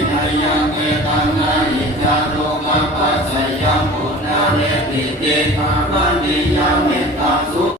สุวิทยาเมตันนาอิจารุกัปปัสสยังปุณณเรติเตภาวันติยาเมตตาสุ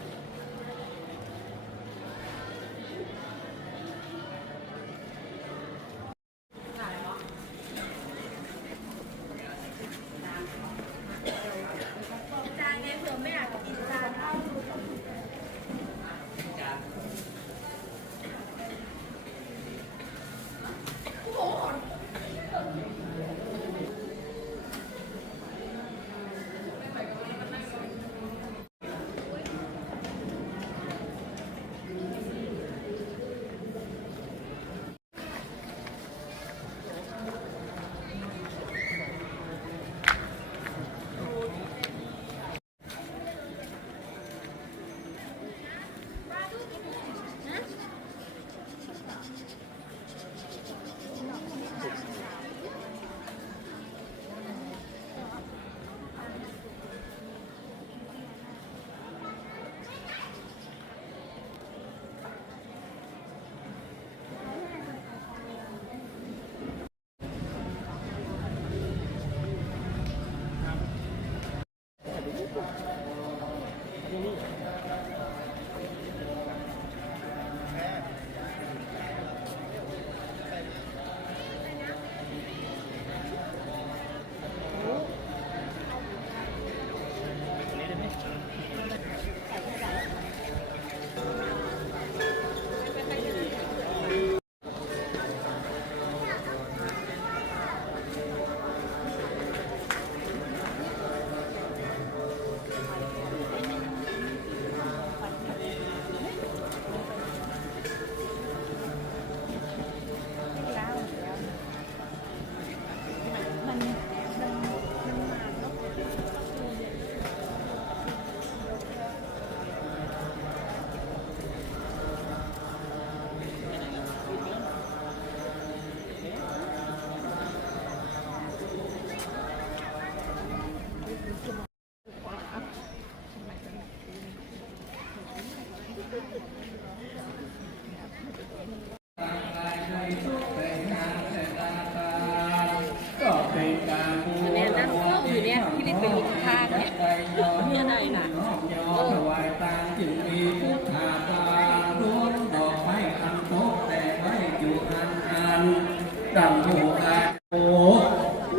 อยู่เนี่ไปอยู่ข้างเนี่ยเนี่ยได้นะยอถวายตามจึงมีพุทธาบางล้วนดอกไม้คำโตแต่ไว้อยู่อันอันดังโมอาโอ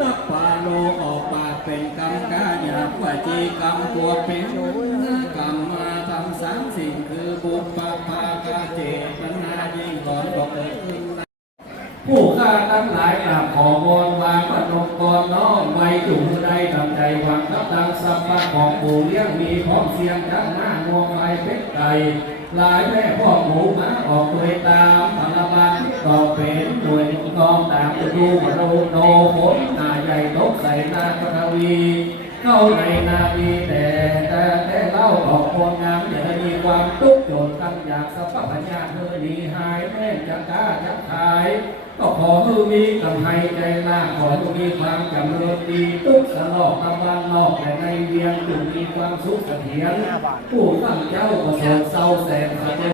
นับปาโลออกปาเป็นกรรมกายาปจีกรรมตัวเป็นกรรมมาทำสามสิ่งคือบุพภากาเจตนายิ่งก่อนบอกเกิดขึ้น ผู้ข้าทั้งหลายกราบขอวอนวางปนมกรน้อมไว้จุงใดทำใจหวังกับดังสัพพะของปู่เลี้ยงมีพร้อมเสียงจังหน้างวงไม้เป็ดไก่หลายแม่พ่อหมูมาออกโดยตามธนบัตรดอกเป็นหน่วยกองตามจะดูมโนโนผลหนาใหญ่ตกใส่นาพระวีเข้าในนาดีแต่แต่เล่าออกคนงามอย่ามี ความทุกข์โจทย์ตั้งอยากสัพพะญาเธอนีหายแม่จะกล้าจะขาย ก็ขอมือมีกำไห้ใจล่าขอให้มีความจำเริญดีทุกสนอกตะวังนอกแต่ในเวียงจงมีความสุขเสถียรผู้ตั้งเจ้าก็โศกเศร้าแสนสะเทื